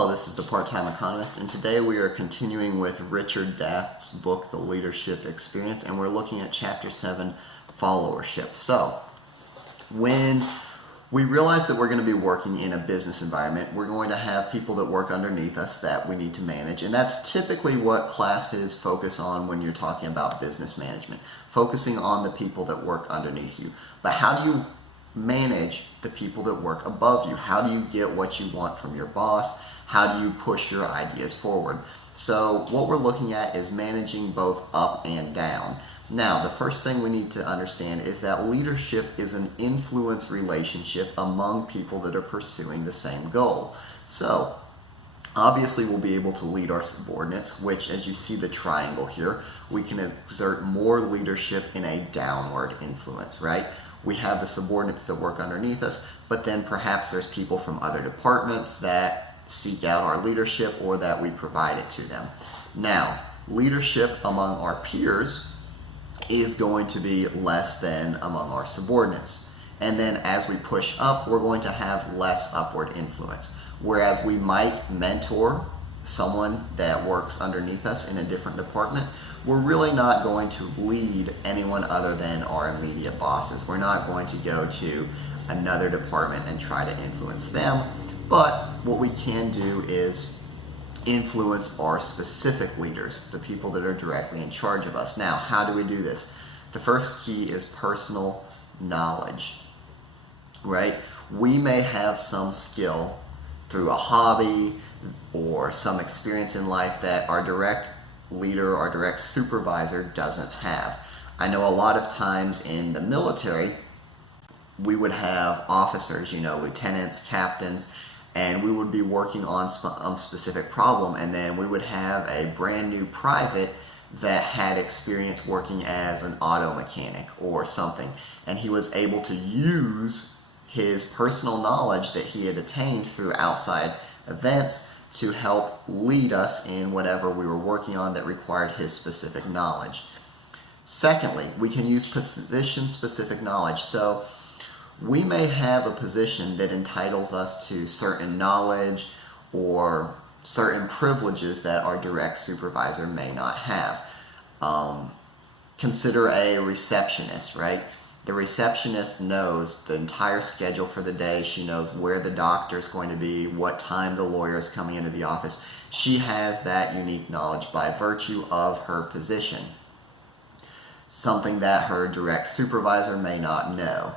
Hello, this is the Part-Time Economist, and today we are continuing with Richard Daft's book, The Leadership Experience, and we're looking at Chapter 7, Followership. So, when we realize that we're going to be working in a business environment, we're going to have people that work underneath us that we need to manage, and that's typically what classes focus on when you're talking about business management, focusing on the people that work underneath you. But how do you manage the people that work above you? How do you get what you want from your boss? How do you push your ideas forward? So what we're looking at is managing both up and down. Now, the first thing we need to understand is that leadership is an influence relationship among people that are pursuing the same goal. So, obviously we'll be able to lead our subordinates, which, as you see the triangle here, we can exert more leadership in a downward influence, right? We have the subordinates that work underneath us, but then perhaps there's people from other departments that seek out our leadership or that we provide it to them. Now, leadership among our peers is going to be less than among our subordinates. And then as we push up, we're going to have less upward influence. Whereas we might mentor someone that works underneath us in a different department, we're really not going to lead anyone other than our immediate bosses. We're not going to go to another department and try to influence them. But what we can do is influence our specific leaders, the people that are directly in charge of us. Now, how do we do this? The first key is personal knowledge, right? We may have some skill through a hobby or some experience in life that our direct leader, our direct supervisor doesn't have. I know a lot of times in the military, we would have officers, lieutenants, captains, and we would be working on a specific problem, and then we would have a brand new private that had experience working as an auto mechanic or something, and he was able to use his personal knowledge that he had attained through outside events to help lead us in whatever we were working on that required his specific knowledge. Secondly, we can use position-specific knowledge. So we may have a position that entitles us to certain knowledge or certain privileges that our direct supervisor may not have. Consider a receptionist, right? The receptionist knows the entire schedule for the day. She knows where the doctor's going to be, what time the lawyer is coming into the office. She has that unique knowledge by virtue of her position, something that her direct supervisor may not know.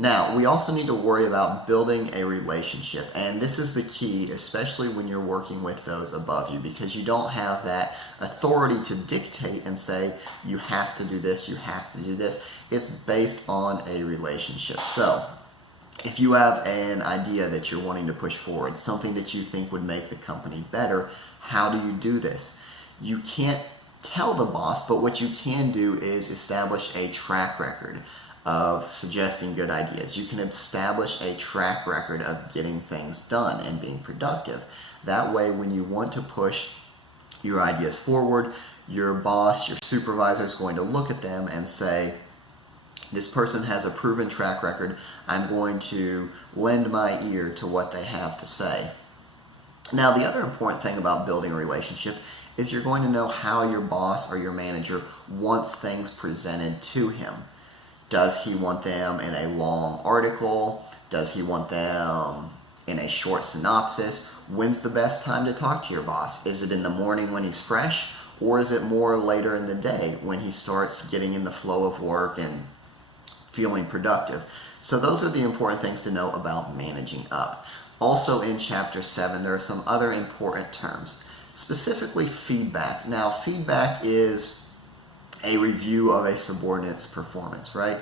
Now, we also need to worry about building a relationship, and this is the key, especially when you're working with those above you, because you don't have that authority to dictate and say, you have to do this, you have to do this. It's based on a relationship. So, if you have an idea that you're wanting to push forward, something that you think would make the company better, how do you do this? You can't tell the boss, but what you can do is establish a track record of suggesting good ideas. You can establish a track record of getting things done and being productive. That way, when you want to push your ideas forward, your boss, your supervisor is going to look at them and say, this person has a proven track record. I'm going to lend my ear to what they have to say. Now, the other important thing about building a relationship is you're going to know how your boss or your manager wants things presented to him. Does he want them in a long article? Does he want them in a short synopsis? When's the best time to talk to your boss? Is it in the morning when he's fresh? Or is it more later in the day when he starts getting in the flow of work and feeling productive? So those are the important things to know about managing up. Also in Chapter 7, there are some other important terms, specifically feedback. Now, feedback is a review of a subordinate's performance, right?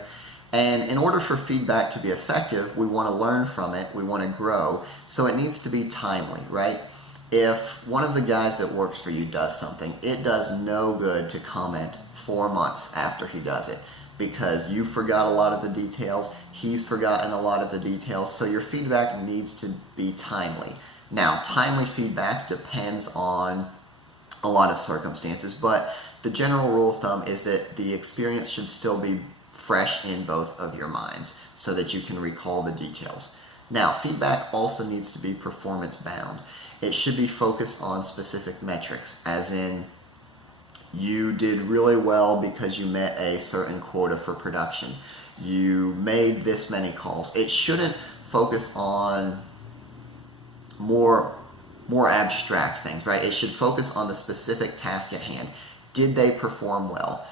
And in order for feedback to be effective, we want to learn from it, we want to grow, so it needs to be timely, right? If one of the guys that works for you does something, it does no good to comment 4 months after he does it, because you forgot a lot of the details, he's forgotten a lot of the details, so your feedback needs to be timely. Now, timely feedback depends on a lot of circumstances, but the general rule of thumb is that the experience should still be fresh in both of your minds so that you can recall the details. Now, feedback also needs to be performance bound. It should be focused on specific metrics, as in you did really well because you met a certain quota for production. You made this many calls. It shouldn't focus on more abstract things, right? It should focus on the specific task at hand. Did they perform well?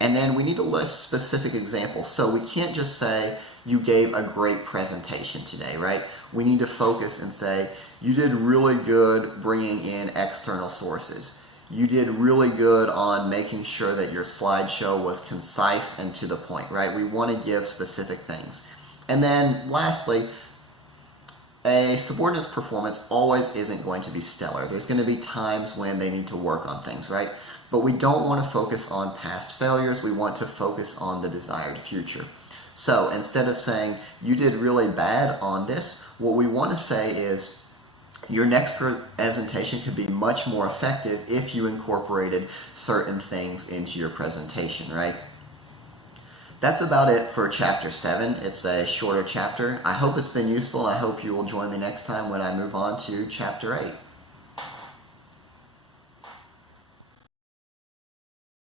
And then we need to list specific examples. So we can't just say you gave a great presentation today, right? We need to focus and say you did really good bringing in external sources. You did really good on making sure that your slideshow was concise and to the point, right? We want to give specific things. And then lastly, a subordinate's performance always isn't going to be stellar. There's going to be times when they need to work on things, right? But we don't want to focus on past failures. We want to focus on the desired future. So instead of saying, you did really bad on this, what we want to say is, your next presentation could be much more effective if you incorporated certain things into your presentation, right? That's about it for Chapter 7. It's a shorter chapter. I hope it's been useful. I hope you will join me next time when I move on to Chapter 8.